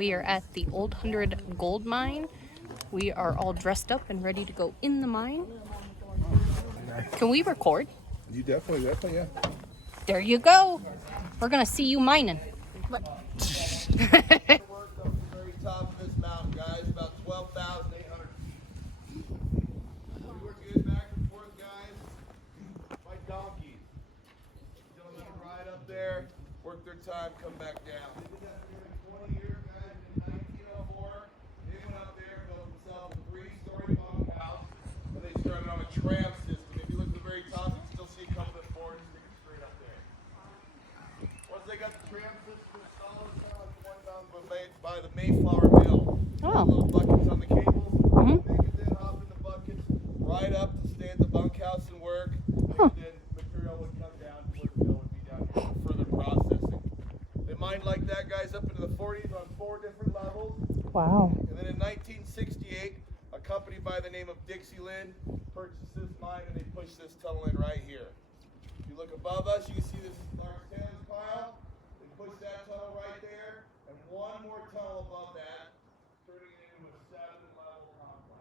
We are at the Old 100 Gold Mine. We are all dressed up and ready to go in the mine. Can we record? You definitely, yeah. There you go. We're gonna see you mining. Work up the very top of this mountain, guys. About 12,800 feet. We work good back and forth, guys. By donkeys. Gentlemen ride up there, work their time, come back down. They did that for nearly 20 years, guys. In 1904, they went up there and built themselves a 3-story bunkhouse, and they started on a tram system. If you look at the very top, you can still see a couple of boards sticking straight up there. Once they got the tram system installed, it's kind of like the one down by the Mayflower Mill. Oh. Little buckets on the cables. Mhm. They could then hop in the buckets, ride up to stay at the bunkhouse and work. Huh. And then material would come down to where the mill would be down here for further processing. They mined like that, guys, up into the 40s on 4 different levels. Wow. And then in 1968, a company by the name of Dixieland purchased this mine and they pushed this tunnel in right here. If you look above us, you can see this large tailings pile. They pushed that tunnel right there, and one more tunnel above that, turning it into a 7-level complex.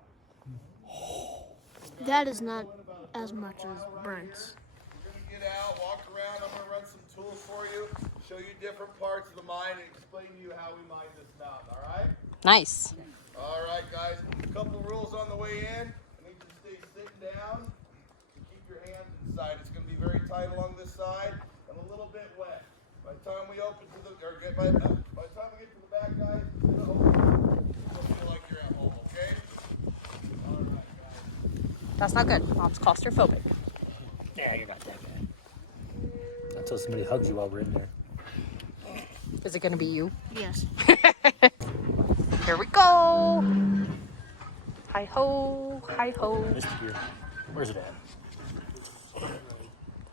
That is not as much as Brent's. We're going to get out, walk around. I'm going to run some tools for you, show you different parts of the mine, and explain to you how we mine this mountain, all right? Nice. All right, guys. A couple rules on the way in. I need you to stay sitting down and keep your hands inside. It's going to be very tight along this side and a little bit wet. By the time we open to the, by the time we get to the back, guys, you'll feel like you're at home, okay? All right, guys. That's not good. Mom's claustrophobic. Yeah, you're not that bad. Until somebody hugs you while we're in there. Is it gonna be you? Yes. Here we go. Hi ho, hi ho. Missed gear. Where's it at?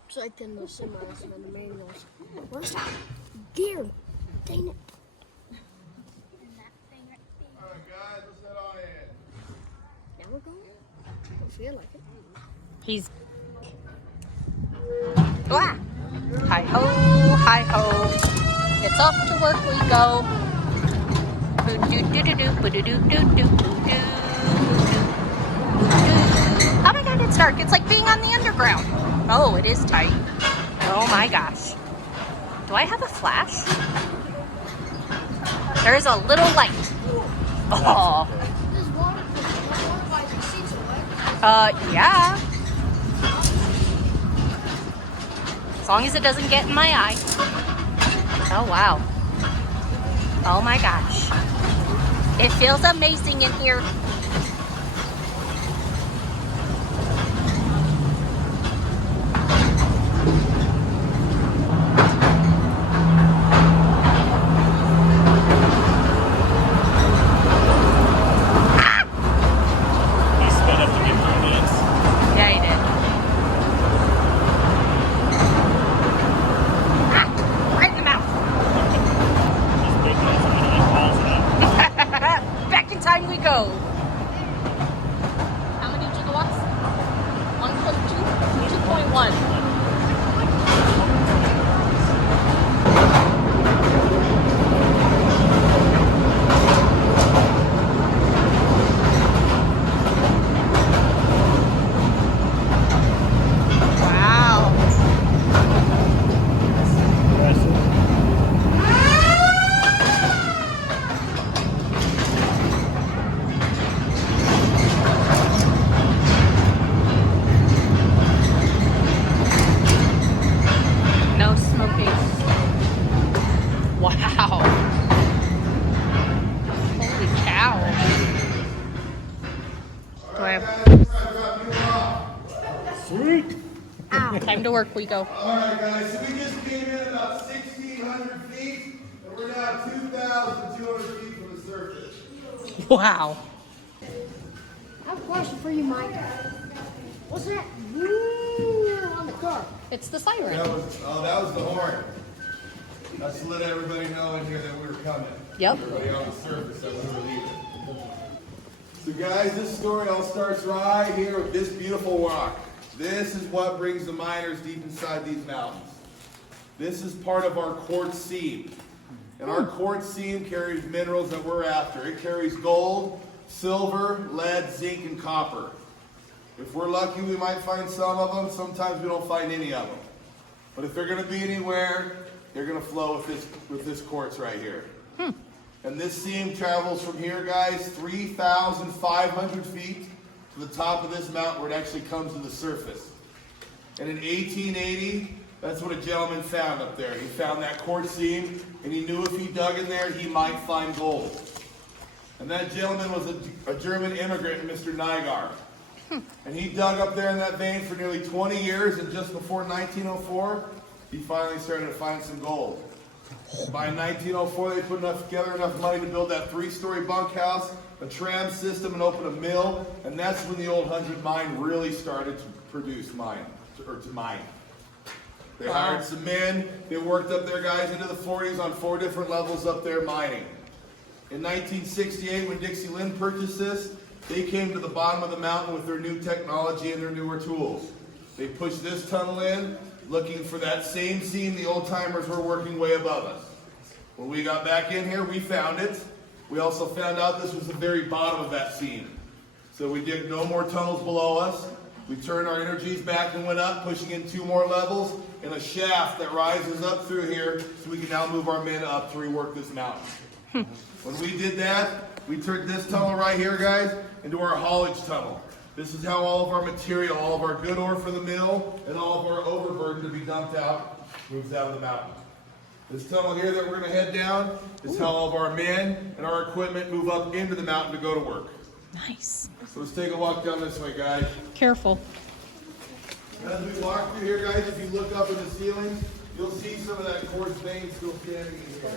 It's like in the semis and the manuals. Where's that gear? Dang it. All right, guys, let's head on in. Now we're going? Don't feel like it. He's. Ah! Hi ho, hi ho. It's off to work we go. Oh my god, it's dark. It's like being on the underground. Oh, it is tight. Oh my gosh. Do I have a flash? There is a little light. Oh. There's water by the seats away. Yeah. As long as it doesn't get in my eye. Oh, wow. Oh my gosh. It feels amazing in here. He sped up to get 3 minutes. Yeah, he did. Right in the mouth. He's big enough for me to like balls it out. Back in time we go. How many gigawatts? 1.2? 2.1. Wow. No smoking. Wow. Holy cow. Do I have Sweet. time to work? We go. All right, guys, so we just came in about 1,600 feet, and we're now 2,200 feet from the surface. Wow. I have a question for you, Mike. What's that woo on the car? It's the siren. That was the horn. That's to let everybody know in here that we were coming. Yep. Everybody on the surface that we were leaving. So guys, this story all starts right here with this beautiful rock. This is what brings the miners deep inside these mountains. This is part of our quartz seam. And our quartz seam carries minerals that we're after. It carries gold, silver, lead, zinc, and copper. If we're lucky, we might find some of them. Sometimes we don't find any of them. But if they're going to be anywhere, they're going to flow with this quartz right here. And this seam travels from here, guys, 3,500 feet to the top of this mountain where it actually comes to the surface. And in 1880, that's what a gentleman found up there. He found that quartz seam, and he knew if he dug in there, he might find gold. And that gentleman was a German immigrant, Mr. Nygaard. And he dug up there in that vein for nearly 20 years, and just before 1904, he finally started to find some gold. And by 1904, they put together enough money to build that 3-story bunkhouse, a tram system, and open a mill. And that's when the old 100 mine really started to produce mine. They hired some men. They worked up there, guys, into the 40s on 4 different levels up there mining. In 1968, when Dixie Lynn purchased this, they came to the bottom of the mountain with their new technology and their newer tools. They pushed this tunnel in, looking for that same seam the old timers were working way above us. When we got back in here, we found it. We also found out this was the very bottom of that seam. So we did no more tunnels below us. We turned our energies back and went up, pushing in 2 more levels and a shaft that rises up through here so we can now move our men up to rework this mountain. When we did that, we turned this tunnel right here, guys, into our haulage tunnel. This is how all of our material, all of our good ore for the mill, and all of our overburden to be dumped out, moves out of the mountain. This tunnel here that we're going to head down is how all of our men and our equipment move up into the mountain to go to work. Nice. So let's take a walk down this way, guys. Careful. As we walk through here, guys, if you look up in the ceiling, you'll see some of that quartz vein still standing in here.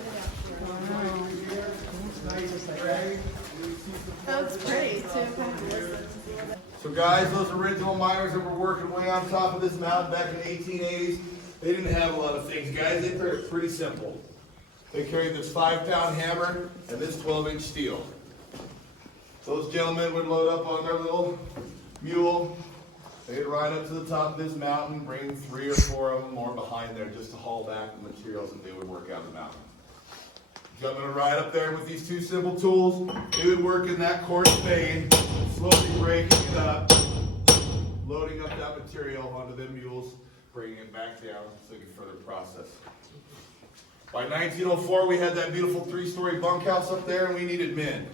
That's pretty too. So guys, those original miners that were working way on top of this mountain back in the 1880s, they didn't have a lot of things, guys. They were pretty simple. They carried this 5-pound hammer and this 12-inch steel. Those gentlemen would load up on their little mule. They'd ride up to the top of this mountain, bring 3 or 4 of them more behind there just to haul back the materials that they would work out of the mountain. Gentlemen would ride up there with these 2 simple tools. They would work in that quartz vein, slowly breaking it up, loading up that material onto them mules, bringing it back down so they could further process. By 1904, we had that beautiful 3-story bunkhouse up there, and we needed men.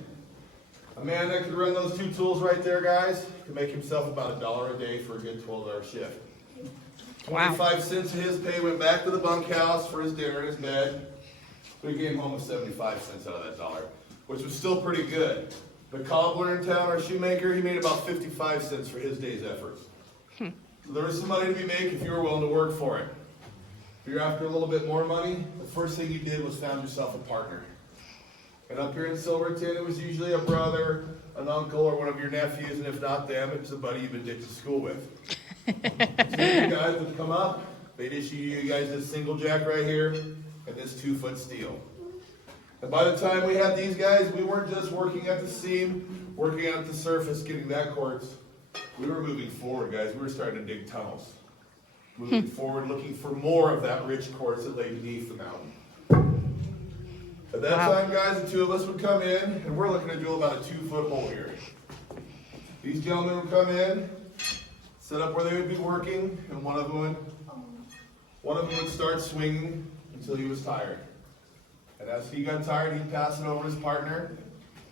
A man that could run those 2 tools right there, guys, could make himself about $1 a day for a good 12-hour shift. 25 cents of his pay went back to the bunkhouse for his dinner and his bed. We came home with 75 cents out of that dollar, which was still pretty good. The cobbler in town, our shoemaker, he made about 55 cents for his day's efforts. So there was some money to be made if you were willing to work for it. If you're after a little bit more money, the first thing you did was found yourself a partner. And up here in Silverton, it was usually a brother, an uncle, or one of your nephews, and if not them, it was a buddy you've been to school with. So you guys would come up, they'd issue you guys this single jack right here, and this 2-foot steel. And by the time we had these guys, we weren't just working at the seam, working at the surface, getting that quartz. We were moving forward, guys. We were starting to dig tunnels. Moving forward, looking for more of that rich quartz that lay beneath the mountain. At that time, guys, the 2 of us would come in, and we're looking to drill about a 2-foot hole here. These gentlemen would come in, set up where they would be working, and one of them would start swinging until he was tired. And as he got tired, he'd pass it over to his partner.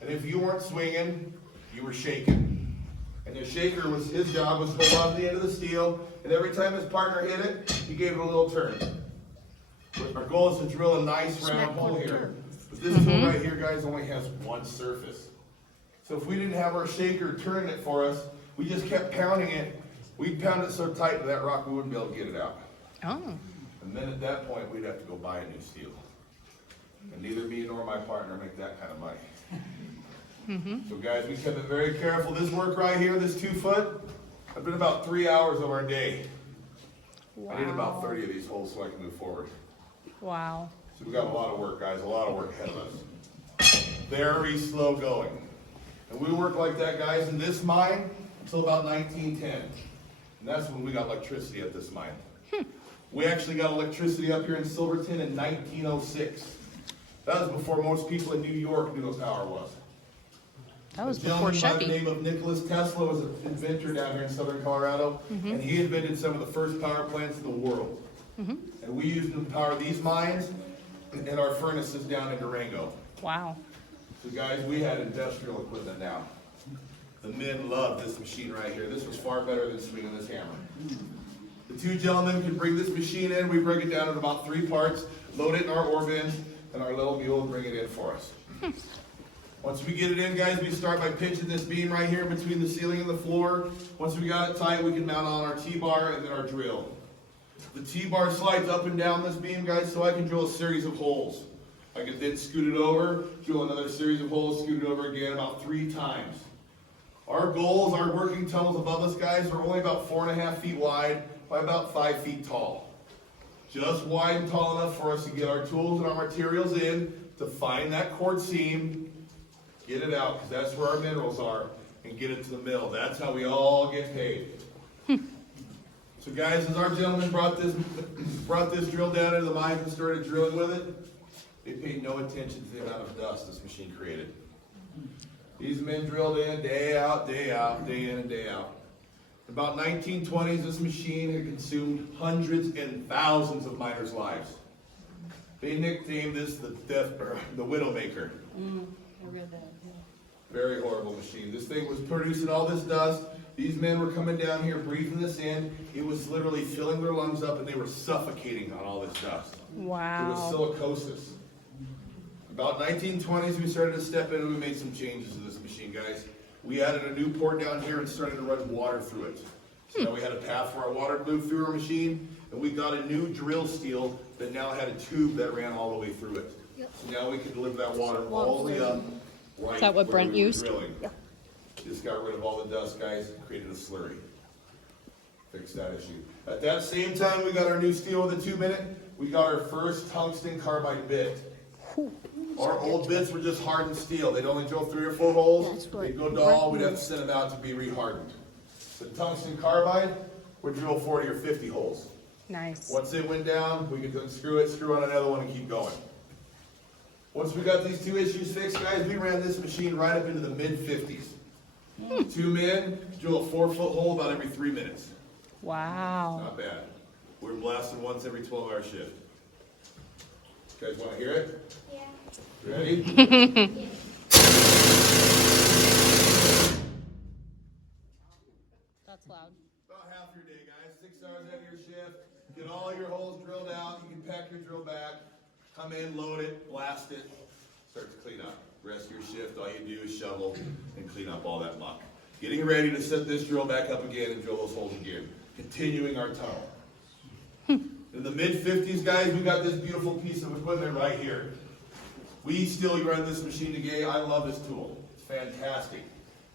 And if you weren't swinging, you were shaking. And the shaker was his job was to hold on to the end of the steel, and every time his partner hit it, he gave it a little turn. But our goal is to drill a nice round hole here. But this tool right here, guys, only has 1 surface. So if we didn't have our shaker turning it for us, we just kept pounding it. We'd pound it so tight to that rock we wouldn't be able to get it out. Oh. And then at that point, we'd have to go buy a new steel. And neither me nor my partner make that kind of money. So guys, we kept it very careful. This work right here, this 2-foot, I've been about 3 hours of our day. Wow. I did about 30 of these holes so I can move forward. Wow. So we got a lot of work, guys, a lot of work ahead of us. Very slow going. And we worked like that, guys, in this mine until about 1910. And that's when we got electricity at this mine. We actually got electricity up here in Silverton in 1906. That was before most people in New York knew what power was. That was A before gentleman by the Chevy. name of Nicholas Tesla was an inventor down here in southern Colorado, and he invented some of the first power plants in the world. And we used them to power these mines and our furnaces down in Durango. Wow. So guys, we had industrial equipment now. The men loved this machine right here. This was far better than swinging this hammer. The two gentlemen could bring this machine in. We break it down in about 3 parts, load it in our ore bins, and our little mule will bring it in for us. Once we get it in, guys, we start by pinching this beam right here between the ceiling and the floor. Once we got it tight, we can mount on our T-bar and then our drill. The T-bar slides up and down this beam, guys, so I can drill a series of holes. I can then scoot it over, drill another series of holes, scoot it over again about 3 times. Our goals, our working tunnels above us, guys, are only about 4.5 feet wide by about 5 feet tall. Just wide and tall enough for us to get our tools and our materials in, to find that quartz seam, get it out, because that's where our minerals are, and get it to the mill. That's how we all get paid. So guys, as our gentleman brought this drill down into the mine and started drilling with it, they paid no attention to the amount of dust this machine created. These men drilled in day out, day in and day out. About 1920s, this machine had consumed hundreds and thousands of miners' lives. They nicknamed this the Widowmaker. I read that. Very horrible machine. This thing was producing all this dust. These men were coming down here, breathing this in. It was literally filling their lungs up, and they were suffocating on all this dust. Wow. It was silicosis. About 1920s, we started to step in and we made some changes to this machine, guys. We added a new port down here and started to run water through it. So now we had a path for our water to move through our machine, and we got a new drill steel that now had a tube that ran all the way through it. So now we can deliver that water all the way up. Right. Is that what where Brent we were used? drilling. Just got rid of all the dust, guys, created a slurry. Fixed that issue. At that same time we got our new steel with a tube in it, we got our first tungsten carbide bit. Our old bits were just hardened steel. They'd only drill 3 or 4 holes. They'd go dull. We'd have to send them out to be rehardened. The tungsten carbide would drill 40 or 50 holes. Nice. Once it went down, we could unscrew it, screw on another one, and keep going. Once we got these 2 issues fixed, guys, we ran this machine right up into the mid-50s. 2 men drill a 4-foot hole about every 3 minutes. Wow. Not bad. We're blasting once every 12-hour shift. You guys want to hear it? Yeah. Ready? That's loud. About half your day, guys. 6 hours out of your shift. Get all your holes drilled out. You can pack your drill back. Come in, load it, blast it, start to clean up. Rest of your shift, all you do is shovel and clean up all that muck. Getting ready to set this drill back up again and drill those holes again. Continuing our tunnel. In the mid-50s, guys, we got this beautiful piece of equipment right here. We still run this machine today. I love this tool. It's fantastic.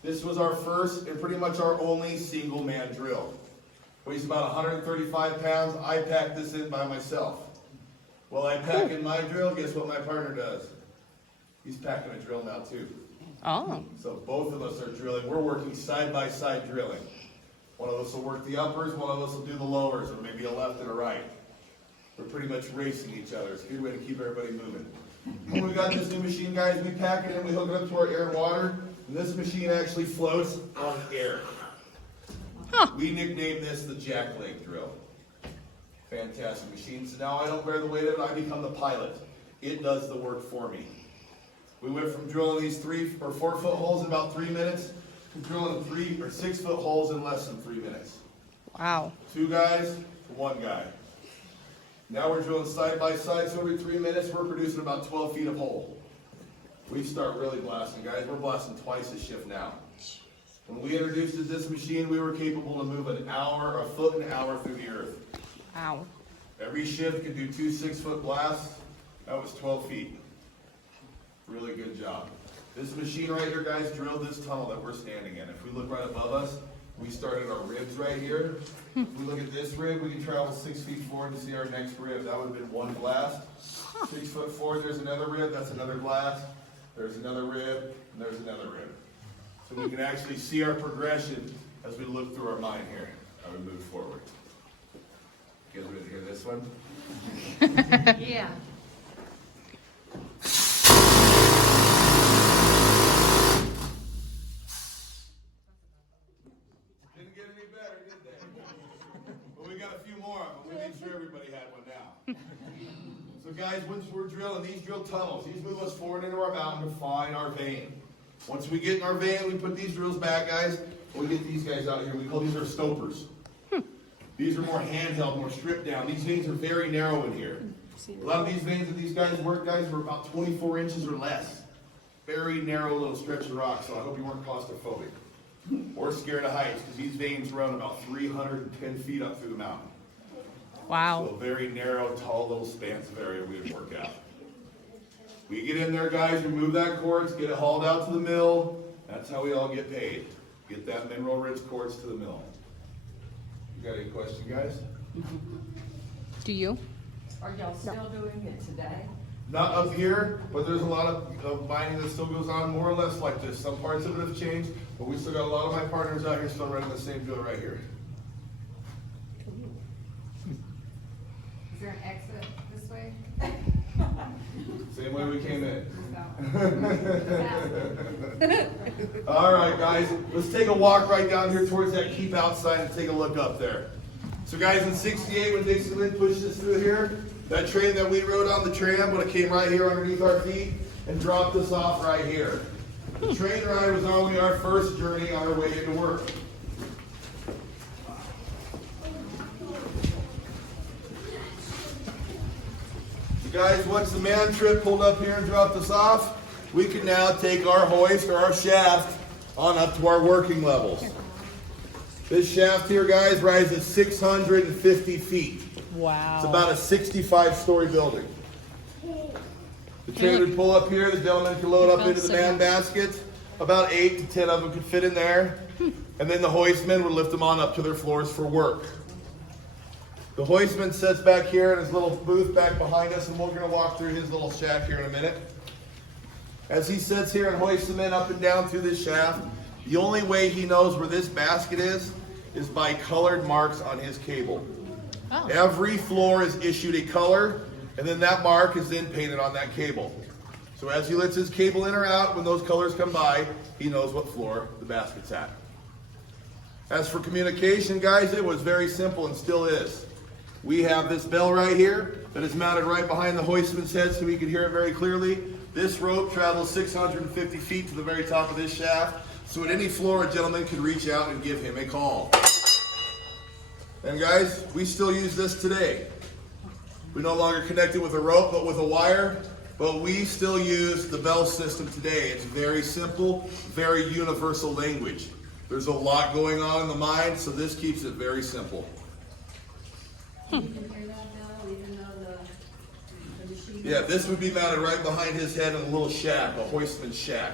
This was our first and pretty much our only single-man drill. Weighs about 135 pounds. I packed this in by myself. Well, I pack in my drill, guess what my partner does? He's packing a drill now too. Oh. So both of us are drilling. We're working side by side drilling. One of us will work the uppers, one of us will do the lowers, or maybe a left and a right. We're pretty much racing each other. It's a good way to keep everybody moving. When we got this new machine, guys, we pack it in, we hook it up to our air and water, and this machine actually floats on air. Huh. We nicknamed this the jackleg drill. Fantastic machine. So now I don't bear the weight of it, I become the pilot. It does the work for me. We went from drilling these 3 or 4 foot holes in about 3 minutes to drilling 3 or 6 foot holes in less than 3 minutes. Wow. 2 guys to 1 guy. Now we're drilling side by side, so every 3 minutes we're producing about 12 feet of hole. We start really blasting, guys. We're blasting twice a shift now. When we introduced this machine, we were capable to move a foot an hour through the earth. Wow. Every shift could do 2 6-foot blasts. That was 12 feet. Really good job. This machine right here, guys, drilled this tunnel that we're standing in. If we look right above us, we started our ribs right here. If we look at this rib, we can travel 6 feet forward to see our next rib. That would have been 1 blast. 6 foot forward, there's another rib. That's another blast. There's another rib, and there's another rib. So we can actually see our progression as we look through our mine here, how we move forward. You guys ready to hear this one? Yeah. guys, once we're drilling, these drill tunnels, these move us forward into our mountain to find our vein. Once we get in our vein, we put these drills back, guys. We get these guys out here. We call these our stopers. These are more handheld, more stripped down. These veins are very narrow in here. A lot of these veins that these guys work, guys, were about 24 inches or less. Very narrow little stretch of rock, so I hope you weren't claustrophobic or scared of heights, because these veins run about 310 feet up through the mountain. Wow. So a very narrow, tall, little spans of area we would work out. We get in there, guys, remove that quartz, get it hauled out to the mill. That's how we all get paid. Get that mineral-rich quartz to the mill. You got any questions, guys? Do you? Are y'all still doing it today? Not up here, but there's a lot of mining that still goes on more or less like this. Some parts of it have changed, but we still got a lot of my partners out here still running the same drill right here. Is there an exit this way? Same way we came in. All right, guys, let's take a walk right down here towards that keep outside and take a look up there. So guys, in 68, when Dixie Lynn pushed us through here, that train that we rode on the tram would have came right here underneath our feet and dropped us off right here. The train ride was only our first journey on our way into work. So guys, once the man trip pulled up here and dropped us off, we can now take our hoist or our shaft on up to our working levels. This shaft here, guys, rises 650 feet. Wow. It's about a 65-story building. The train would pull up here, the gentleman could load up into the man baskets. About 8 to 10 of them could fit in there. And then the hoistman would lift them on up to their floors for work. The hoistman sits back here in his little booth back behind us, and we're going to walk through his little shack here in a minute. As he sits here and hoists them in up and down through this shaft, the only way he knows where this basket is by colored marks on his cable. Oh. Every floor is issued a color, and then that mark is then painted on that cable. So as he lets his cable in or out, when those colors come by, he knows what floor the basket's at. As for communication, guys, it was very simple and still is. We have this bell right here that is mounted right behind the hoistman's head so we can hear it very clearly. This rope travels 650 feet to the very top of this shaft, so at any floor a gentleman can reach out and give him a call. And guys, we still use this today. We no longer connect it with a rope, but with a wire, but we still use the bell system today. It's very simple, very universal language. There's a lot going on in the mind, so this keeps it very simple. You can hear that now, even though the machine. Yeah, this would be mounted right behind his head in a little shack, a hoistman's shack.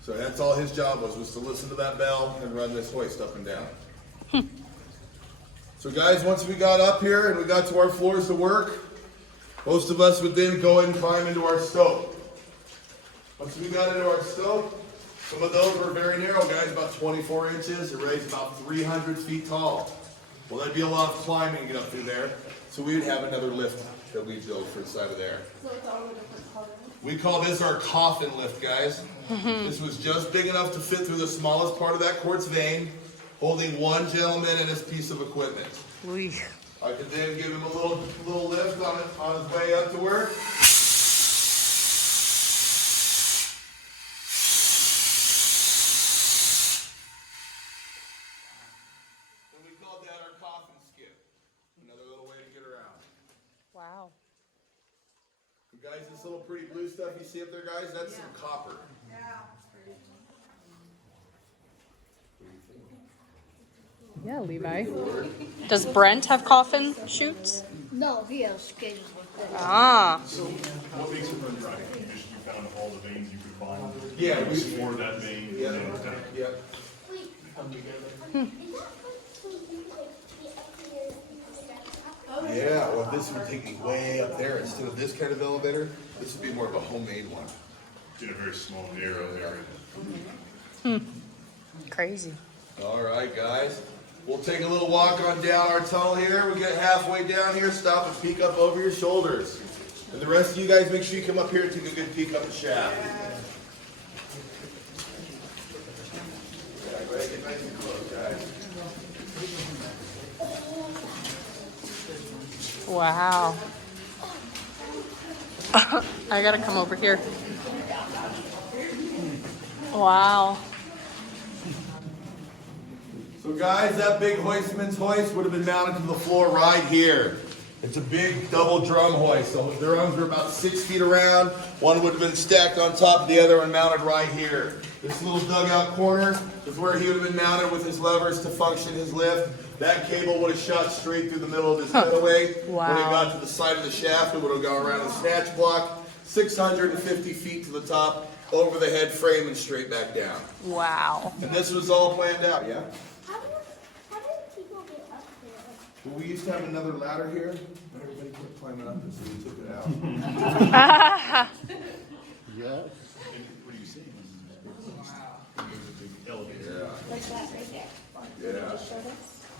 So that's all his job was to listen to that bell and run this hoist up and down. So guys, once we got up here and we got to our floors to work, most of us would then go and climb into our stope. Once we got into our stope, some of those were very narrow, guys, about 24 inches. It raised about 300 feet tall. Well, that'd be a lot of climbing to get up through there. So we would have another lift that we built for the side of there. So it's all different colors. We call this our coffin lift, guys. This was just big enough to fit through the smallest part of that quartz vein, holding one gentleman and his piece of equipment. Oy. I could then give him a little lift on his way up to work. And we called that our coffin skip. Another little way to get around. Wow. And guys, this little pretty blue stuff you see up there, guys, that's some copper. Yeah, Levi. Does Brent have coffin chutes? No, he has skates like that. Ah. What makes it run dry? You found all the veins you could find. Yeah, we For that vein. Yeah, and then yeah. Yeah, well, this would take me way up there. Instead of this kind of elevator, this would be more of a homemade one. in a very small, narrow area. Crazy. All right, guys. We'll take a little walk on down our tunnel here. We get halfway down here, stop and peek up over your shoulders. And the rest of you guys, make sure you come up here and take a good peek up the shaft. Yeah, go ahead, get nice and close, guys. Wow. I gotta come over here. Wow. So guys, that big hoistman's hoist would have been mounted to the floor right here. It's a big double drum hoist. So the drums were about 6 feet around. One would have been stacked on top of the other and mounted right here. This little dugout corner is where he would have been mounted with his levers to function his lift. That cable would have shot straight through the middle of his cutaway. Wow. When it got to the side of the shaft, it would have gone around the snatch block, 650 feet to the top, over the head frame and straight back down. Wow. And this was all planned out, yeah? How do people get up there? Well, we used to have another ladder here, and everybody kept climbing up it, so we took it out. Yeah. What are you saying? There's a big elevator. Like that right there. Yeah. Show this.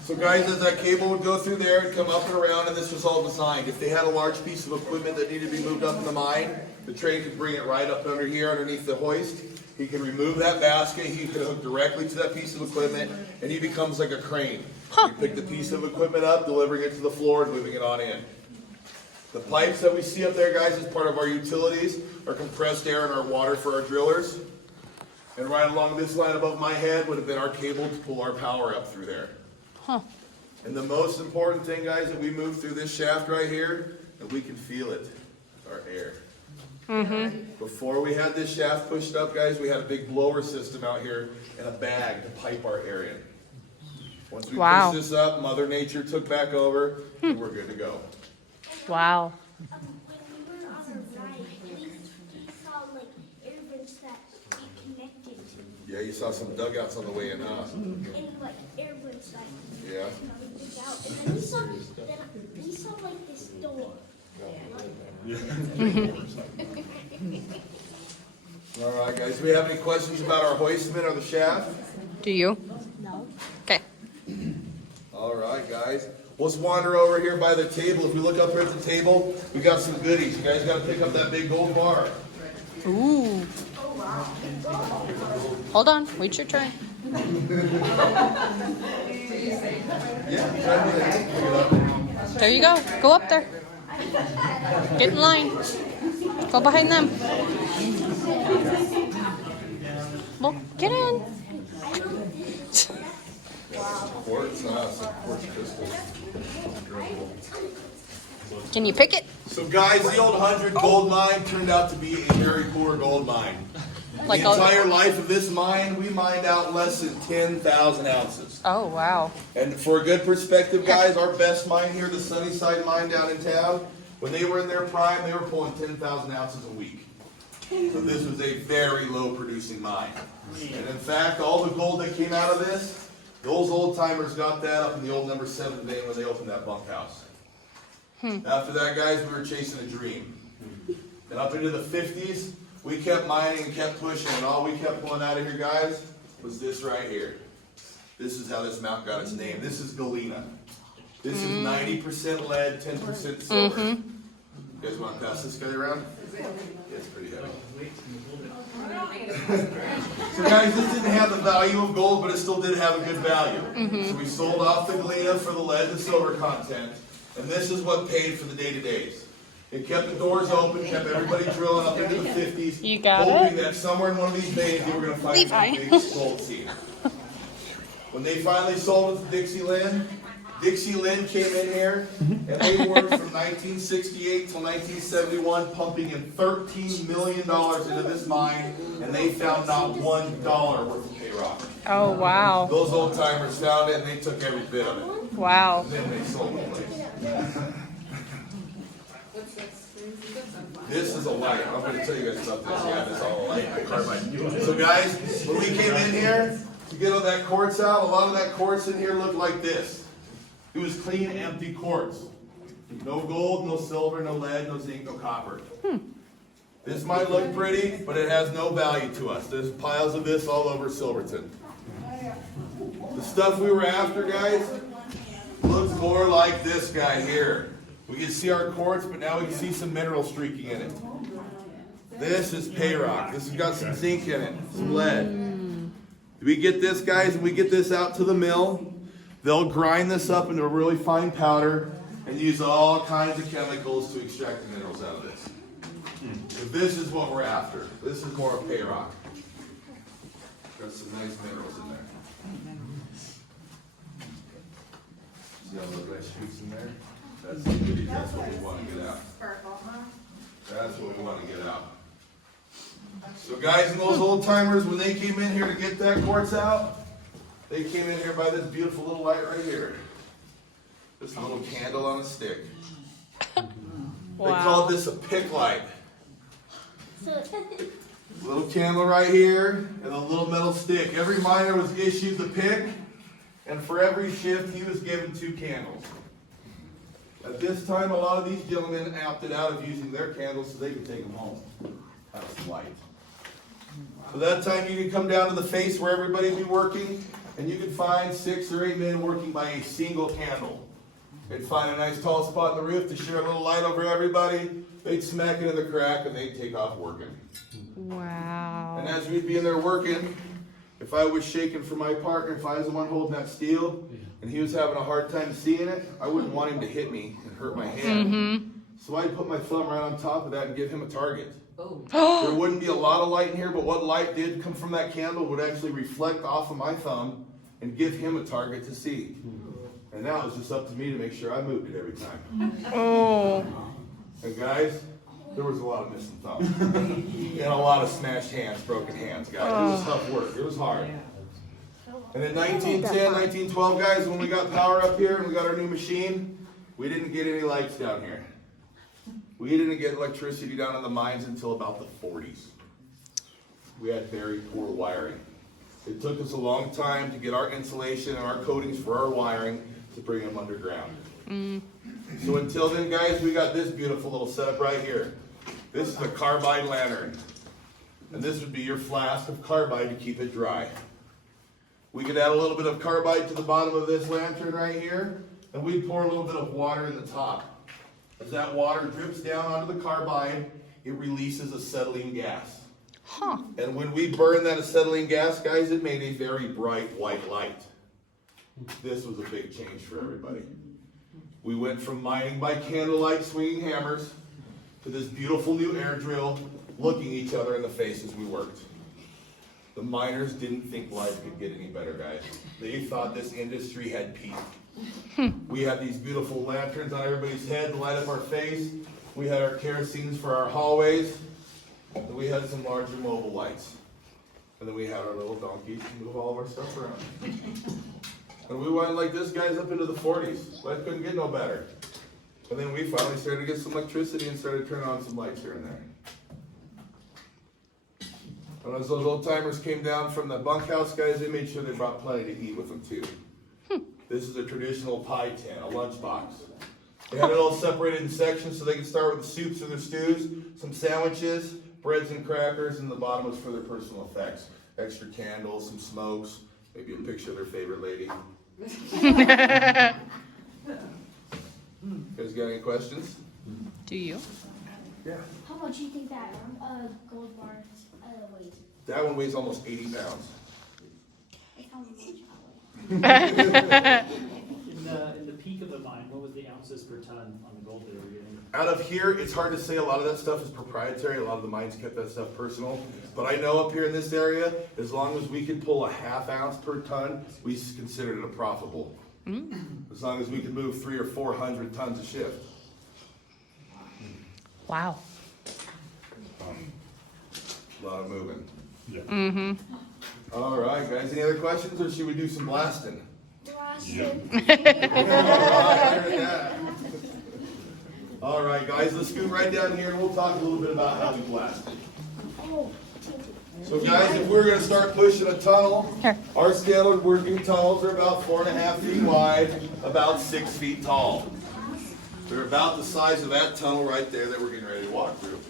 So guys, as that cable would go through there and come up and around, and this was all designed. If they had a large piece of equipment that needed to be moved up in the mine, the train could bring it right up under here underneath the hoist. He can remove that basket, he could hook directly to that piece of equipment, and he becomes like a crane. You pick the piece of equipment up, delivering it to the floor and moving it on in. The pipes that we see up there, guys, as part of our utilities, are compressed air and our water for our drillers. And right along this line above my head would have been our cable to pull our power up through there. Huh. And the most important thing, guys, that we move through this shaft right here, and we can feel it, our air. Before we had this shaft pushed up, guys, we had a big blower system out here and a bag to pipe our air in. Once we Wow. pushed this up, Mother Nature took back over, and we're good to go. Wow. When we were on a ride, we saw like air vents that we connected to. Yeah, you saw some dugouts on the way in, huh? And like air vents that Yeah. we took out. And then we saw like this door. All right, guys, do we have any questions about our hoistman or the shaft? Do you? No. Okay. All right, guys. Let's wander over here by the table. If we look up here at the table, we got some goodies. You guys got to pick up that big gold bar. Ooh. Hold on. Wait your turn. There you go. Go up there. Get in line. Go behind them. Well, get in. Quartz, some quartz crystals. Can you pick it? So, guys, the old 100 gold mine turned out to be a very poor gold mine. Like The a- entire life of this mine, we mined out less than 10,000 ounces. Oh, wow. And for a good perspective, guys, our best mine here, the Sunnyside mine down in town, when they were in their prime, they were pulling 10,000 ounces a week. So this was a very low producing mine. And in fact, all the gold that came out of this, those old timers got that up in the old number 7 vein when they opened that bunkhouse. After that, guys, we were chasing a dream. And up into the 50s, we kept mining and kept pushing, and all we kept pulling out of here, guys, was this right here. This is how this mountain got its name. This is galena. This is 90% lead, 10% silver. You guys want to pass this guy around? Yeah, it's pretty heavy. So guys, this didn't have the value of gold, but it still did have a good value. So we sold off the galena for the lead and silver content, and this is what paid for the day-to-days. It kept the doors open, kept everybody drilling up into the 50s, You got hoping it? that somewhere in one of these veins you were going to find Levi. a big gold seed. When they finally sold it to Dixie Lynn came in here, and they worked from 1968 till 1971, pumping in $13 million into this mine, and they found not $1 worth of pay rock. Oh, wow. Those old timers found it, and they took every bit of it. Wow. And then they sold the place. This is a light. I'm going to tell you guys about this. Yeah, this is all a light. Carbide. So guys, when we came in here to get all that quartz out, a lot of that quartz in here looked like this. It was clean, empty quartz. No gold, no silver, no lead, no zinc, no copper. This might look pretty, but it has no value to us. There's piles of this all over Silverton. The stuff we were after, guys, looks more like this guy here. We can see our quartz, but now we can see some mineral streaking in it. This is pay rock. This has got some zinc in it, some lead. We get this, guys, and we get this out to the mill. They'll grind this up into a really fine powder and use all kinds of chemicals to extract the minerals out of this. But this is what we're after. This is more of pay rock. Got some nice minerals in there. See all those nice shoots in there? That's the beauty. That's what we want to get out. That's what we want to get out. So guys and those old timers, when they came in here to get that quartz out, they came in here by this beautiful little light right here. This little candle on a stick. They called this a pick light. Little candle right here and a little metal stick. Every miner was issued the pick, and for every shift he was given 2 candles. At this time, a lot of these gentlemen opted out of using their candles so they could take them home. Have some light. So that time you could come down to the face where everybody would be working, and you could find 6 or 8 men working by a single candle. They'd find a nice tall spot in the roof to share a little light over everybody. They'd smack it in the crack and they'd take off working. Wow. And as we'd be in there working, if I was shaking for my partner, if I was the one holding that steel, and he was having a hard time seeing it, I wouldn't want him to hit me and hurt my hand. So I'd put my thumb right on top of that and give him a target. There wouldn't be a lot of light in here, but what light did come from that candle would actually reflect off of my thumb and give him a target to see. And now it's just up to me to make sure I moved it every time. Oh. And guys, there was a lot of missing thumbs. And a lot of smashed hands, broken hands, guys. It was tough work. It was hard. And in 1910, 1912, guys, when we got power up here and we got our new machine, we didn't get any lights down here. We didn't get electricity down in the mines until about the 40s. We had very poor wiring. It took us a long time to get our insulation and our coatings for our wiring to bring them underground. So until then, guys, we got this beautiful little setup right here. This is a carbide lantern. And this would be your flask of carbide to keep it dry. We could add a little bit of carbide to the bottom of this lantern right here, and we'd pour a little bit of water in the top. As that water drips down onto the carbide, it releases acetylene gas. And when we burn that acetylene gas, guys, it made a very bright white light. This was a big change for everybody. We went from mining by candlelight swinging hammers to this beautiful new air drill looking each other in the face as we worked. The miners didn't think life could get any better, guys. They thought this industry had peaked. We had these beautiful lanterns on everybody's head to light up our face. We had our kerosene for our hallways. And we had some larger mobile lights. And then we had our little donkeys to move all of our stuff around. And we went like this, guys, up into the 40s. Life couldn't get no better. And then we finally started to get some electricity and started turning on some lights here and there. And as those old timers came down from the bunkhouse, guys, they made sure they brought plenty to eat with them too. This is a traditional pie tin, a lunch box. They had it all separated in sections so they could start with the soups or the stews, some sandwiches, breads and crackers, and the bottom was for their personal effects. Extra candles, some smokes, maybe a picture of their favorite lady. You guys got any questions? Do you? Yeah. How much do you think that gold bar weighs? That one weighs almost 80 pounds. It's how much probably. In the peak of the mine, what was the ounces per ton on the gold they were getting? Out of here, it's hard to say. A lot of that stuff is proprietary. A lot of the mines kept that stuff personal. But I know up here in this area, as long as we could pull a ½ ounce per ton, we considered it a profitable. As long as we could move 300 or 400 tons a shift. Wow. A lot of moving. Yeah. All right, guys. Any other questions, or should we do some blasting? All right, guys. Let's scoot right down here, and we'll talk a little bit about how we blast it. So, guys, if we're going to start pushing a tunnel, our standard working tunnels are about 4.5 feet wide, about 6 feet tall. They're about the size of that tunnel right there that we're getting ready to walk through.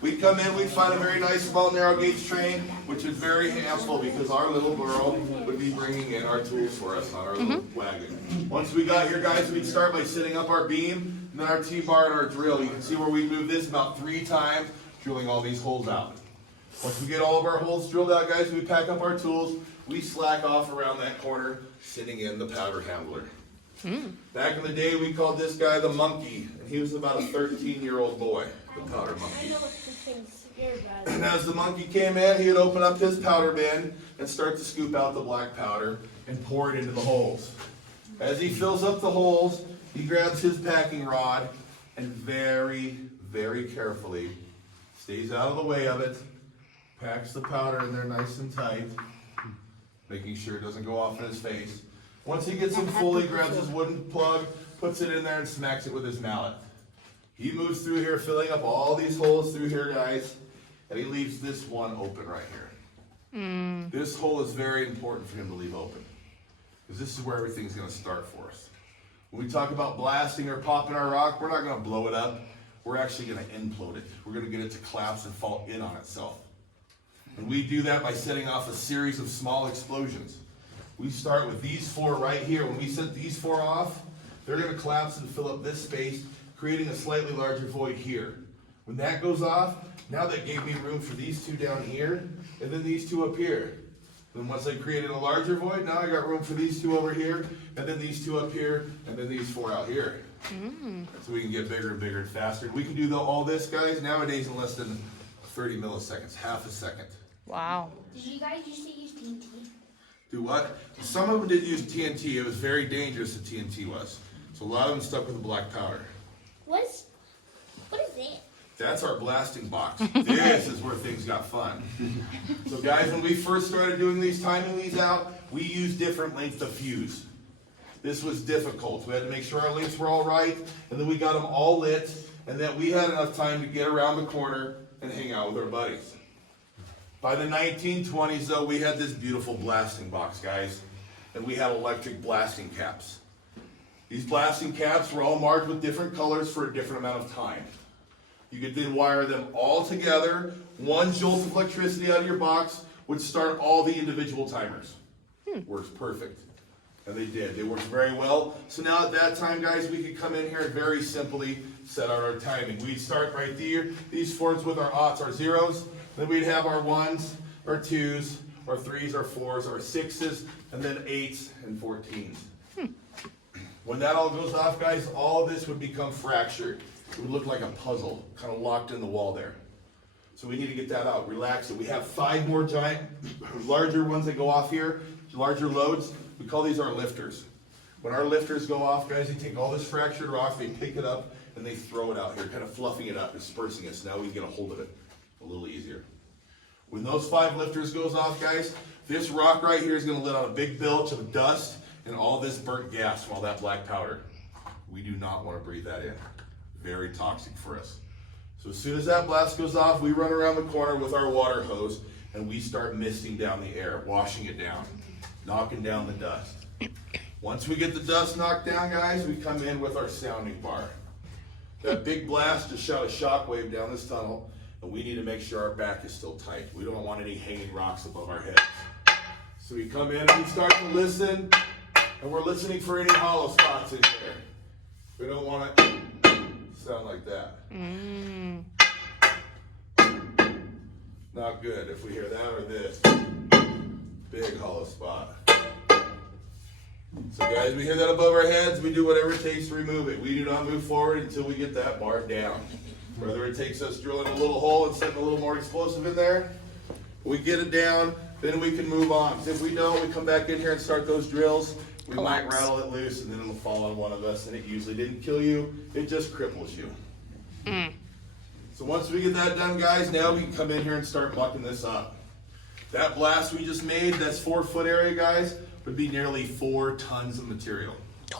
We'd come in, we'd find a very nice small narrow gauge train, which is very helpful because our little girl would be bringing in our tools for us on our little wagon. Once we got here, guys, we'd start by setting up our beam, and then our T-bar and our drill. You can see where we move this about 3 times, drilling all these holes out. Once we get all of our holes drilled out, guys, we pack up our tools, we slack off around that corner, sitting in the powder handler. Back in the day, we called this guy the monkey, and he was about a 13-year-old boy. the powder I monkey. know what this thing's scared about. And as the monkey came in, he would open up his powder bin and start to scoop out the black powder and pour it into the holes. As he fills up the holes, he grabs his packing rod and very, very carefully stays out of the way of it, packs the powder in there nice and tight, making sure it doesn't go off in his face. Once he gets them full, he grabs his wooden plug, puts it in there and smacks it with his mallet. He moves through here, filling up all these holes through here, guys, and he leaves this one open right here. This hole is very important for him to leave open, because this is where everything's going to start for us. When we talk about blasting or popping our rock, we're not going to blow it up. We're actually going to implode it. We're going to get it to collapse and fall in on itself. And we do that by setting off a series of small explosions. We start with these four right here. When we set these four off, they're going to collapse and fill up this space, creating a slightly larger void here. When that goes off, now that gave me room for these two down here, and then these two up here. Then once I created a larger void, now I got room for these two over here, and then these two up here, and then these four out here. So we can get bigger and bigger and faster. We can do all this, guys, nowadays in less than 30 milliseconds, half a second. Wow. Did you guys used to use TNT? Do what? Some of them did use TNT. It was very dangerous, the TNT was. So a lot of them stuck with the black powder. What is it? That's our blasting box. This is where things got fun. So guys, when we first started doing these, timing these out, we used different lengths of fuse. This was difficult. We had to make sure our lengths were all right, and then we got them all lit, and then we had enough time to get around the corner and hang out with our buddies. By the 1920s, though, we had this beautiful blasting box, guys, and we had electric blasting caps. These blasting caps were all marked with different colors for a different amount of time. You could then wire them all together. 1 jolt of electricity out of your box would start all the individual timers. Works perfect. And they did. They worked very well. So now at that time, guys, we could come in here and very simply set out our timing. We'd start right here, these fours with our aughts, our zeros. Then we'd have our 1s, our 2s, our 3s, our 4s, our 6s, and then 8s and 14s. When that all goes off, guys, all of this would become fractured. It would look like a puzzle, kind of locked in the wall there. So we need to get that out, relax it. We have 5 more giant, larger ones that go off here, larger loads. We call these our lifters. When our lifters go off, guys, they take all this fractured rock, they pick it up, and they throw it out here, kind of fluffing it up, dispersing it, so now we can get a hold of it a little easier. When those 5 lifters goes off, guys, this rock right here is going to let out a big belch of dust and all this burnt gas from all that black powder. We do not want to breathe that in. Very toxic for us. So as soon as that blast goes off, we run around the corner with our water hose and we start misting down the air, washing it down, knocking down the dust. Once we get the dust knocked down, guys, we come in with our sounding bar. That big blast just shot a shockwave down this tunnel, and we need to make sure our back is still tight. We don't want any hanging rocks above our heads. So we come in and we start to listen, and we're listening for any hollow spots in there. We don't want to sound like that. Not good if we hear that or this. Big hollow spot. So guys, we hear that above our heads, we do whatever it takes to remove it. We do not move forward until we get that bar down. Whether it takes us drilling a little hole and setting a little more explosive in there, we get it down, then we can move on. If we don't, we come back in here and start those drills. We might rattle it loose and then it'll fall on one of us, and it usually didn't kill you, it just cripples you. So once we get that done, guys, now we can come in here and start mucking this up. That blast we just made, that's 4-foot area, guys, would be nearly 4 tons of material. So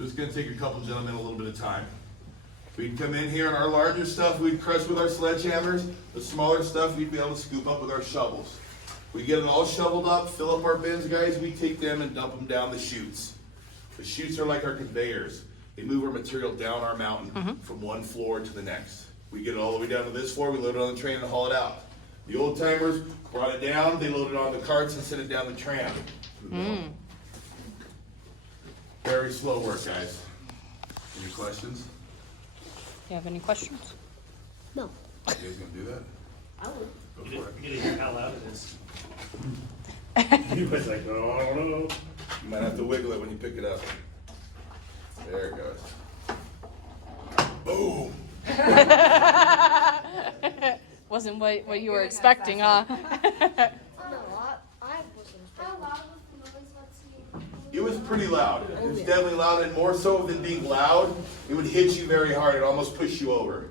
it's going to take a couple gentlemen a little bit of time. We'd come in here and our larger stuff we'd crush with our sledgehammers. The smaller stuff we'd be able to scoop up with our shovels. We get it all shoveled up, fill up our bins, guys. We take them and dump them down the chutes. The chutes are like our conveyors. They move our material down our mountain from one floor to the next. We get it all the way down to this floor. We load it on the train and haul it out. The old timers brought it down. They loaded it on the carts and sent it down the tram. Very slow work, guys. Any questions? You have any questions? No. You guys gonna do that? I would. Go You for it. get it how loud it is. He was like, oh, I don't know. You might have to wiggle it when you pick it up. There it goes. Boom. Wasn't what you were expecting, huh? No, I wasn't. How loud was the noise once you? It was pretty loud. It was definitely loud, and more so than being loud, it would hit you very hard. It almost pushed you over.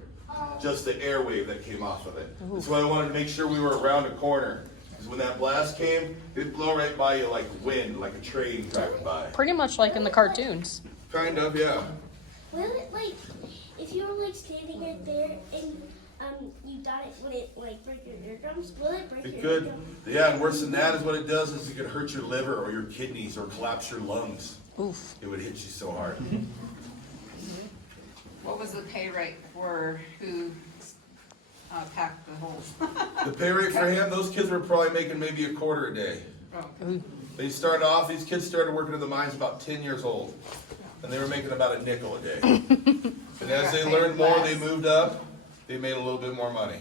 Just the air wave that came off of it. That's why I wanted to make sure we were around a corner. Because when that blast came, it'd blow right by you like wind, like a train driving by. Pretty much like in the cartoons. Kind of, yeah. Will it like if you were like standing right there and you got it, would it like break your eardrums? Will it break It your could. eardrums? Yeah, and worse than that is what it does is it could hurt your liver or your kidneys or collapse your lungs. Oof. It would hit you so hard. What was the pay rate for who packed the holes? The pay rate for him, those kids were probably making maybe a quarter a day. Oh, They started off, these kids started working in the mines about 10 years old. And they were making about a nickel a day. And as they learned more, they moved up, they made a little bit more money.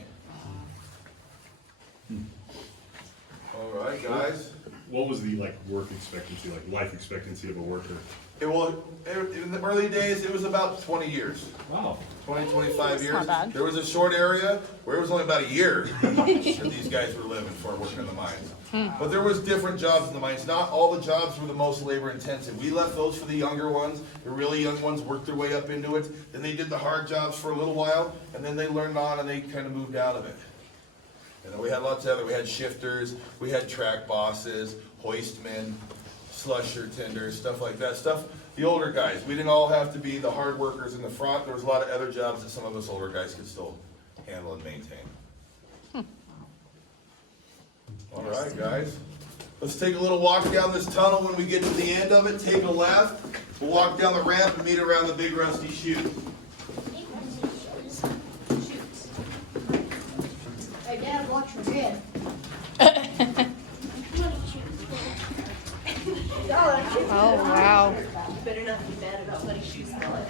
All right, guys. What was the like work expectancy, like life expectancy of a worker? In the early days, it was about 20 years. Wow. 20, 25 years. not bad. There was a short area where it was only about a year that these guys were living for working in the mines. But there was different jobs in the mines. Not all the jobs were the most labor intensive. We left those for the younger ones. The really young ones worked their way up into it. Then they did the hard jobs for a little while, and then they learned on and they kind of moved out of it. And then we had lots of other, we had shifters, we had track bosses, hoistmen, slusher tenders, stuff like that. Stuff, the older guys. We didn't all have to be the hard workers in the front. There was a lot of other jobs that some of us older guys could still handle and maintain. All right, guys. Let's take a little walk down this tunnel. When we get to the end of it, take a left. We'll walk down the ramp and meet around the big rusty chute. Hey, Dad, watch your head. Oh, wow. Better not be mad about letting shoes fall.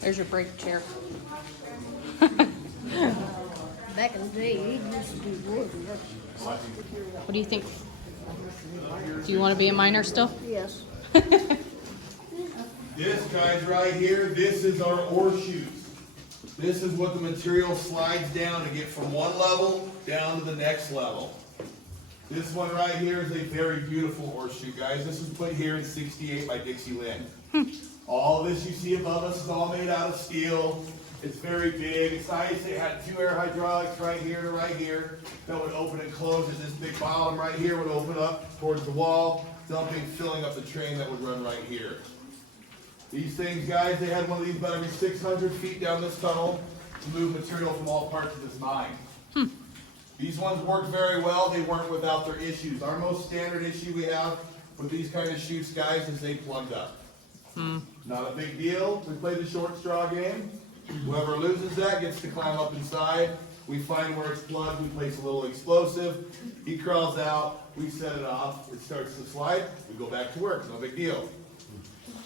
There's your brake chair. Back in the day, he used to do wood. What do you think? Do you want to be a miner still? Yes. This, guys, right here, this is our ore chutes. This is what the material slides down to get from one level down to the next level. This one right here is a very beautiful ore chute, guys. This was put here in '68 by Dixie Lynn. All this you see above us is all made out of steel. It's very big. It's nice. It had two air hydraulics right here to right here that would open and close. And this big bottom right here would open up towards the wall, dumping, filling up the train that would run right here. These things, guys, they had one of these about every 600 feet down this tunnel to move material from all parts of this mine. These ones worked very well. They weren't without their issues. Our most standard issue we have with these kind of chutes, guys, is they plugged up. Not a big deal. We play the short straw game. Whoever loses that gets to climb up inside. We find where it's plugged. We place a little explosive. He crawls out. We set it off. It starts to slide. We go back to work. No big deal.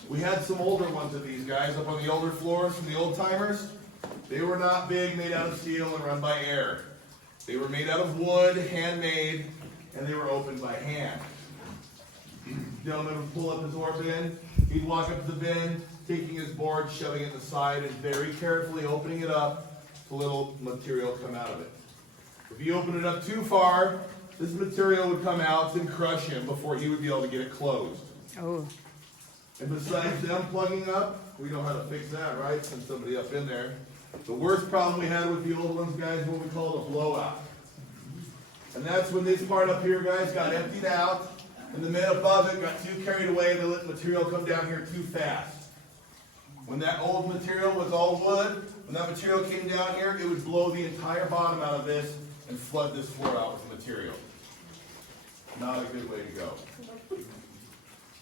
We had some older ones of these guys up on the older floors from the old timers. They were not big, made out of steel and run by air. They were made out of wood, handmade, and they were opened by hand. Gentleman would pull up his ore bin. He'd walk up to the bin, taking his board, shoving it in the side, and very carefully opening it up to little material come out of it. If you open it up too far, this material would come out and crush him before he would be able to get it closed. Oh. And besides them plugging up, we know how to fix that, right? Send somebody up in there. The worst problem we had with the old ones, guys, is what we call a blowout. And that's when this part up here, guys, got emptied out, and the men above it got too carried away and they let the material come down here too fast. When that old material was all wood, when that material came down here, it would blow the entire bottom out of this and flood this floor out with material. Not a good way to go.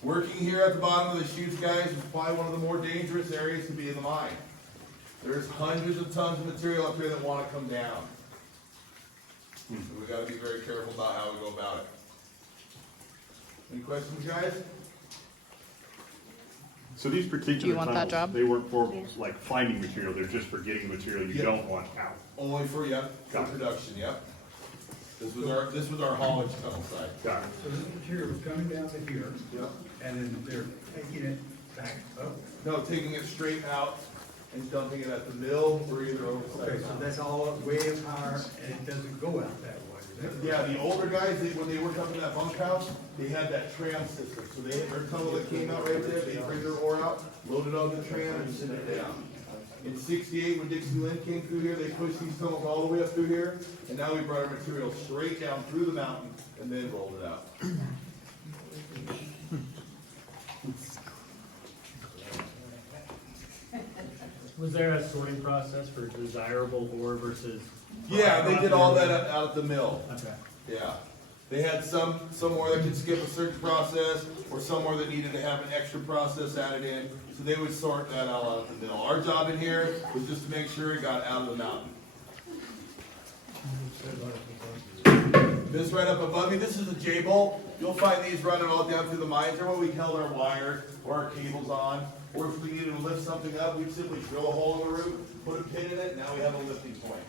Working here at the bottom of the chutes, guys, is probably one of the more dangerous areas to be in the mine. There's hundreds of tons of material up here that want to come down. So we've got to be very careful about how we go about it. Any questions, guys? So these particular Do you want that tunnels, job? they weren't for like finding material, they're just for getting the material you Yeah. don't want out. Only for, yep, for Got it. production, yep. This was our haulage tunnel side. Got it. So this material is coming down to here, Yep. and then they're taking it back up. No, taking it straight out and dumping it at the mill or either Okay, oversized. so that's all up way up higher, and it doesn't go out that way. Is that Yeah, the older guys, when they worked up in that bunkhouse, they had that tram system. So they, their tunnel that came out right there, they'd bring their ore out, load it on the tram and send it down. In '68, when Dixie Lynn came through here, they pushed these tunnels all the way up through here, and now we brought our material straight down through the mountain and then rolled it out. Was there a sorting process for desirable ore versus? Yeah, they did all that out at the mill. Okay. Yeah. They had some ore that could skip a certain process, or some ore that needed to have an extra process added in, so they would sort that all out at the mill. Our job in here was just to make sure it got out of the mountain. This right up above me, this is a J-bolt. You'll find these running all down through the mines. They're where we held our wire or our cables on. Or if we needed to lift something up, we'd simply drill a hole in the roof, put a pin in it, and now we have a lifting point.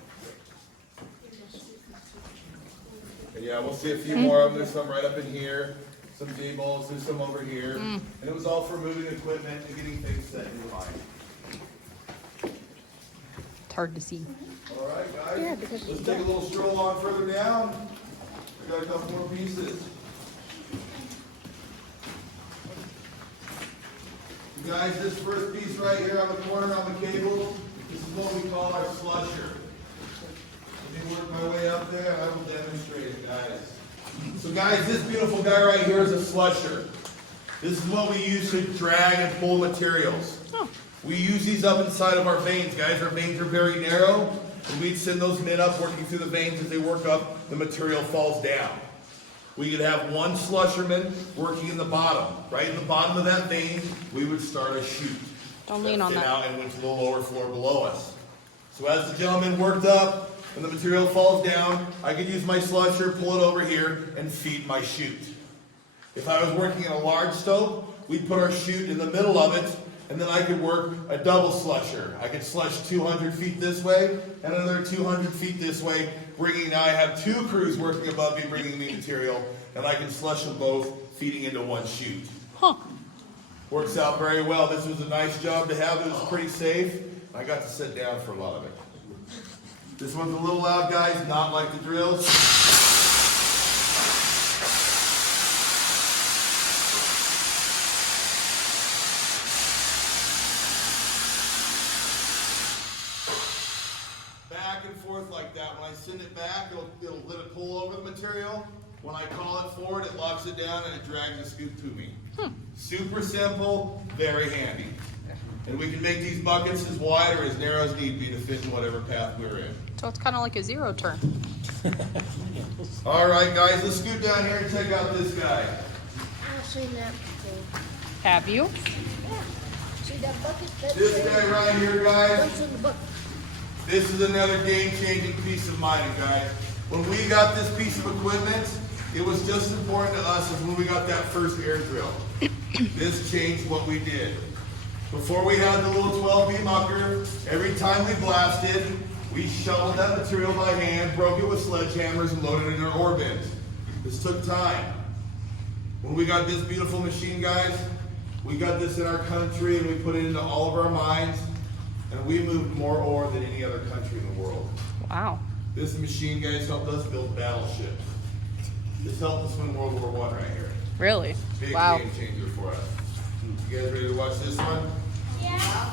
And yeah, we'll see a few more of them. There's some right up in here, some J-bolts, there's some over here. And it was all for moving equipment and getting things set in the mine. It's hard to see. All right, guys, let's take a little stroll on further down. We got a couple more pieces. You guys, this first piece right here on the corner on the cable, this is what we call our slusher. Let me work my way up there and I will demonstrate it, guys. So guys, this beautiful guy right here is a slusher. This is what we use to drag and pull materials. We use these up inside of our veins, guys. Our veins are very narrow, and we'd send those men up working through the veins. As they work up, the material falls down. We could have one slusherman working in the bottom. Right in the bottom of that vein, we would start a chute. Don't lean on Fit that. out and went to the lower floor below us. So as the gentleman worked up, and the material falls down, I could use my slusher, pull it over here, and feed my chute. If I was working in a large stope, we'd put our chute in the middle of it, and then I could work a double slusher. I could slush 200 feet this way, and another 200 feet this way, now I have two crews working above me, bringing me material, and I can slush them both, feeding into one chute. Huh. Works out very well. This was a nice job to have. It was pretty safe. I got to sit down for a lot of it. This one's a little loud, guys, not like the drills. Back and forth like that. When I send it back, it'll let it pull over the material. When I call it forward, it locks it down and it drags the scoop to me. Super simple, very handy. And we can make these buckets as wide or as narrow as need be to fit in whatever path we're in. So it's kind of like a zero turn. All right, guys, let's scoot down here and check out this guy. I've seen that before. Have you? Yeah. See that bucket? That's This guy right here, guys, What's in the bucket? this is another game-changing piece of mining, guys. When we got this piece of equipment, it was just as important to us as when we got that first air drill. This changed what we did. Before we had the little 12B mucker, every time we blasted, we shoveled that material by hand, broke it with sledgehammers, and loaded it in our ore bins. This took time. When we got this beautiful machine, guys, we got this in our country and we put it into all of our mines, and we moved more ore than any other country in the world. Wow. This machine, guys, helped us build battleships. This helped us win World War I right here. Really? Big Wow. game changer for us. You guys ready to watch this one? Yeah.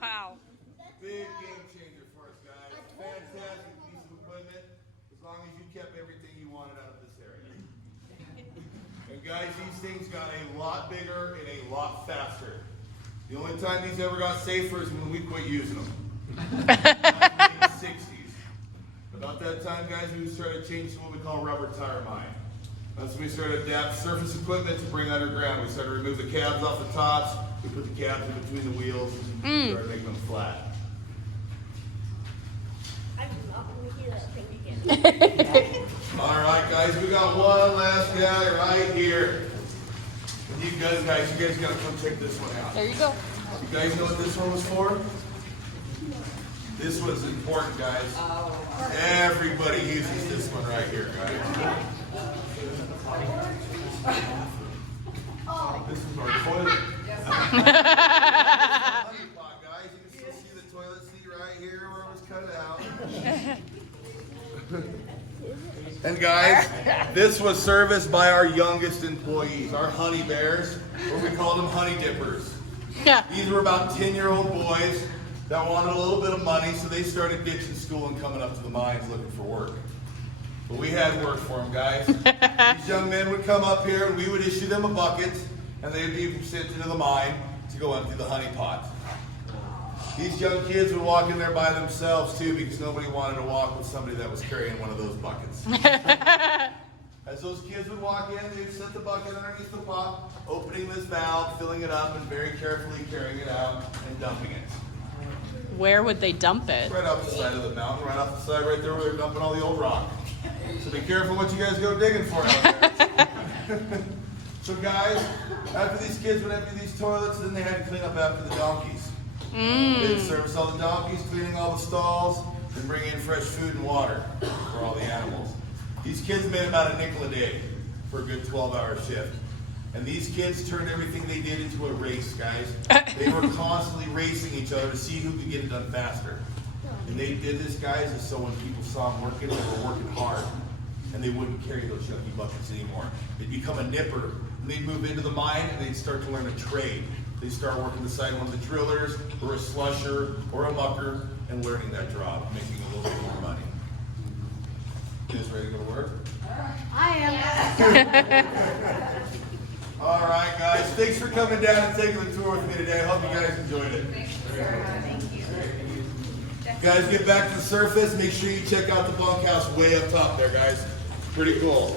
Wow. Big game changer for us, guys. Fantastic piece of equipment, as long as you kept everything you wanted out of this area. And guys, these things got a lot bigger and a lot faster. The only time these ever got safer is when we quit using them. 60s. About that that time, guys, we started changing what we call rubber tire mine. That's when we started to adapt surface equipment to bring underground. We started to remove the cabs off the tops. We put the cabs in between the wheels and started making them flat. I'm not going to hear that thing again. All right, guys, we got one last guy right here. And you guys gotta come check this one out. There you go. You guys know what this one was for? This was important, guys. Everybody uses this one right here, guys. This is our toilet. Honey pot, guys. You can still see the toilet seat right here where it was cut out. And guys, this was serviced by our youngest employees, our honey bears, or we called them honey dippers. Yeah. These were about 10-year-old boys that wanted a little bit of money, so they started ditching school and coming up to the mines looking for work. But we had work for them, guys. These young men would come up here and we would issue them a bucket, and they'd be sent into the mine to go empty the honey pot. These young kids would walk in there by themselves too, because nobody wanted to walk with somebody that was carrying one of those buckets. As those kids would walk in, they'd set the bucket underneath the pot, opening this valve, filling it up, and very carefully carrying it out and dumping it. Where would they dump it? Right off the side of the mountain, right off the side right there where they're dumping all the old rock. So be careful what you guys go digging for out there. So guys, after these kids would empty these toilets, then they had to clean up after the donkeys. They'd service all the donkeys, cleaning all the stalls, and bring in fresh food and water for all the animals. These kids made about $0.05 a day for a good 12-hour shift. And these kids turned everything they did into a race, guys. They were constantly racing each other to see who could get it done faster. And they did this, guys, so when people saw them working, they were working hard. And they wouldn't carry those chunky buckets anymore. They'd become a nipper. And they'd move into the mine and they'd start to learn a trade. They'd start working beside one of the drillers, or a slusher, or a mucker, and learning that job, making a little bit more money. You guys ready to go to work? I am. All right, guys. Thanks for coming down and taking the tour with me today. I hope you guys enjoyed it. Thank you. Guys, get back to the surface. Make sure you check out the bunkhouse way up top there, guys. Pretty cool.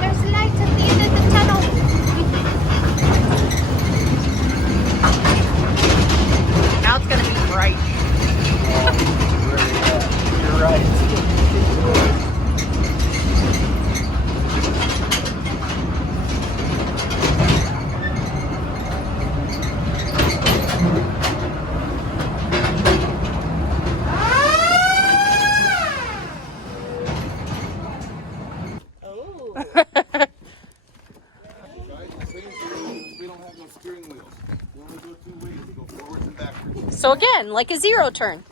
There's lights at the end of the tunnel. Now it's gonna be bright. You're right. Guys, the thing is, we don't have no steering wheels. We only go two ways. We go forwards and backwards. So again, like a zero turn.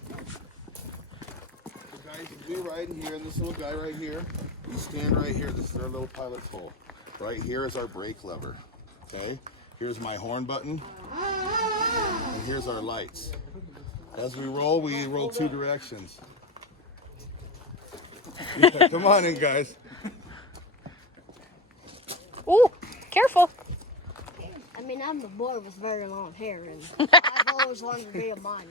So guys, you do right in here, and this little guy right here, you stand right here. This is our little pilot's hole. Right here is our brake lever. Okay? Here's my horn button. And here's our lights. As we roll two directions. Yeah, come on in, guys. Ooh, careful. I mean, I'm the boy with very long hair, and I've always wanted to be a miner.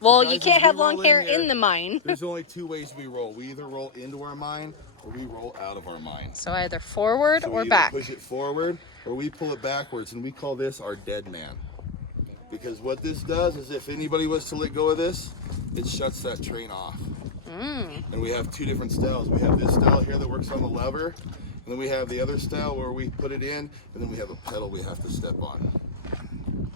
Well, Guys, you can't as we have long roll hair here, in the mine. There's only two ways we roll. We either roll into our mine or we roll out of our mine. So either forward So we or either back. push it forward or we pull it backwards, and we call this our dead man. Because what this does is if anybody was to let go of this, it shuts that train off. And we have two different styles. We have this style here that works on the lever, and then we have the other style where we put it in, and then we have a pedal we have to step on.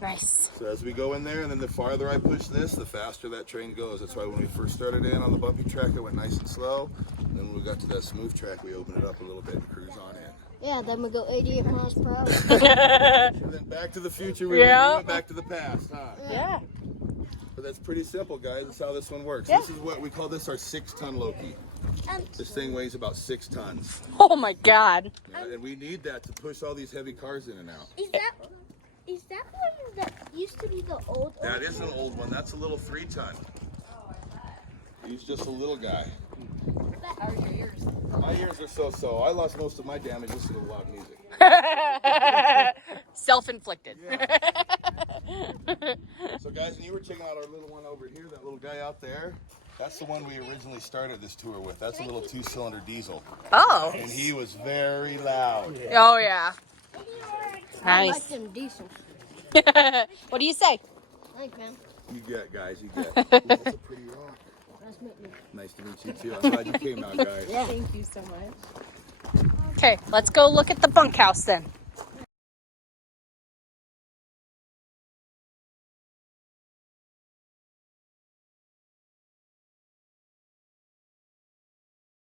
Nice. So as we go in there, and then the farther I push this, the faster that train goes. That's why when we first started in on the bumpy track, it went nice and slow. And then when we got to that smooth track, we opened it up a little bit and cruise on in. Yeah, then we go 88 miles per hour. And then Back to the Future, we went back to the past, huh? Yeah. But that's pretty simple, guys. That's how this one works. Yeah. This is what we call this our 6-ton Loki. This thing weighs about 6 tons. Oh my God. Yeah, and we need that to push all these heavy cars in and out. Is that one that used to be the old? That is an old one. That's a little 3-ton. He's just a little guy. My ears are so-so. I lost most of my damage listening to loud music. Self-inflicted. Yeah. So guys, when you were checking out our little one over here, that little guy out there, that's the one we originally started this tour with. That's a little 2-cylinder diesel. Oh. And he was very loud. Oh yeah. I like Nice. them diesels. What do you say? Thanks, man. You get, guys, you get. That's a pretty rock. Nice meeting you. Nice to meet you too. I'm glad you came out, guys. Thank you so much. Okay, let's go look at the bunkhouse then.